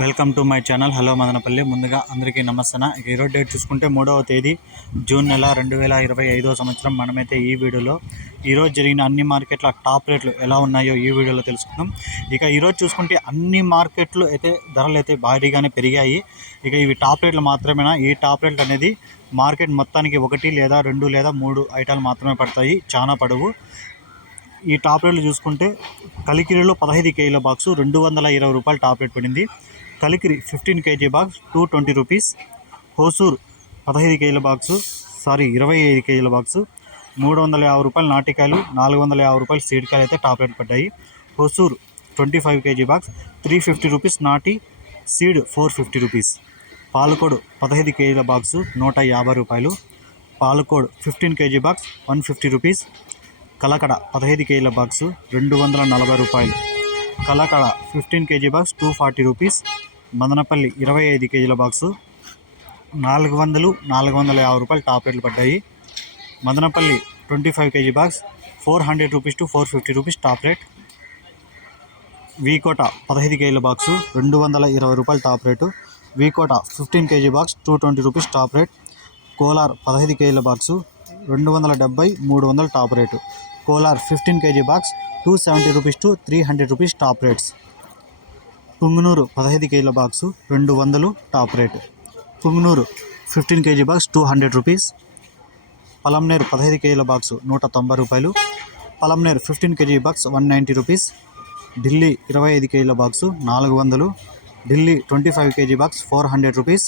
Welcome to my channel. Hello Madanapalle. ముందుగా అందరికీ నమస్తన. ఈరోజు డేట్ చూసుకుంటే మూడవ తేదీ జూన్ నెల రెండు వేల ఇరవై ఐదో సంవత్సరం. మనమైతే ఈ వీడియోలో ఈరోజు జరిగిన అన్ని మార్కెట్ల టాప్ రేట్లు ఎలా ఉన్నాయో ఈ వీడియోలో తెలుసుకుందాం. ఇక ఈరోజు చూసుకుంటే అన్ని మార్కెట్లు అయితే ధరలు అయితే భారీగానే పెరిగాయి. ఇక ఇవి టాప్ రేట్లు మాత్రమేనా? ఈ టాప్ రేట్లు అనేది మార్కెట్ మొత్తానికి ఒకటి లేదా రెండు లేదా మూడు ఐటాలు మాత్రమే పడతాయి. చాలా పడవు. ఈ టాప్ రేట్లు చూసుకుంటే కలికిరిలో పదహైదు కేజీల బాక్సు రెండు వందల ఇరవై రూపాయలు టాప్ రేట్ పడింది. Kalikiri fifteen kg box two twenty rupees. Hosur పదహైదు కేజీల బాక్సు సారీ ఇరవై ఐదు కేజీల బాక్సు. మూడు వందల యాభై రూపాయలు నాటికాయలు నాలుగు వందల యాభై రూపాయలు సీడ్కాయలు అయితే టాప్ రేట్ పడ్డాయి. Hosur twenty five kg box three fifty rupees నాటి seed four fifty rupees. Palacode పదహైదు కేజీల బాక్సు నూట యాభై రూపాయలు. Palacode fifteen kg box one fifty rupees. Kalakada పదహైదు కేజీల బాక్సు రెండు వందల నలభై రూపాయలు. Kalakada fifteen kg box two forty rupees. Madanapalle ఇరవై ఐదు కేజీల బాక్సు నాలుగు వందలు నాలుగు వందల యాభై రూపాయలు టాప్ రేట్లు పడ్డాయి. Madanapalle twenty five kg box four hundred rupees to four fifty rupees top rate. V Kota పదహైదు కేజీల బాక్సు రెండు వందల ఇరవై రూపాయలు top rate. V Kota fifteen kg box two twenty rupees top rate. Kolar పదహైదు కేజీల బాక్సు రెండు వందల డెబ్బై మూడు వందల top rate. Kolar fifteen kg box two seventy rupees to three hundred rupees top rates. Punganur పదహైదు కేజీల బాక్సు రెండు వందలు top rate. Punganur fifteen kg box two hundred rupees. Palamaner పదహైదు కేజీల బాక్సు నూట తొంభై రూపాయలు. Palamaner fifteen kg box one ninety rupees. Delhi ఇరవై ఐదు కేజీల బాక్సు నాలుగు వందలు. Delhi twenty five kg box four hundred rupees.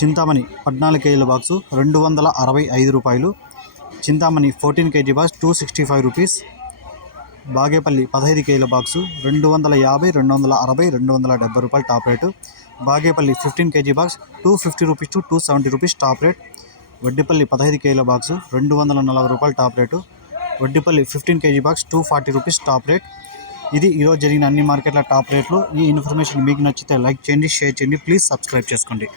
Chintamani పద్నాలుగు కేజీల బాక్సు రెండు వందల అరవై ఐదు రూపాయలు. Chintamani fourteen kg box two sixty five rupees. Bagepalli పదహైదు కేజీల బాక్సు రెండు వందల యాభై రెండు వందల అరవై రెండు వందల డెబ్బై రూపాయలు top rate. Bagepalli fifteen kg box two fifty rupees to two seventy rupees top rate. Vaddipalli పదహైదు కేజీల బాక్సు రెండు వందల నలభై రూపాయలు top rate. Vaddipalli fifteen kg box two forty rupees top rate. ఇది ఈరోజు జరిగిన అన్ని మార్కెట్ల టాప్ రేట్లు. ఈ ఇన్ఫర్మేషన్ మీకు నచ్చితే లైక్ చేయండి షేర్ చేయండి. ప్లీజ్ సబ్స్క్రైబ్ చేసుకోండి.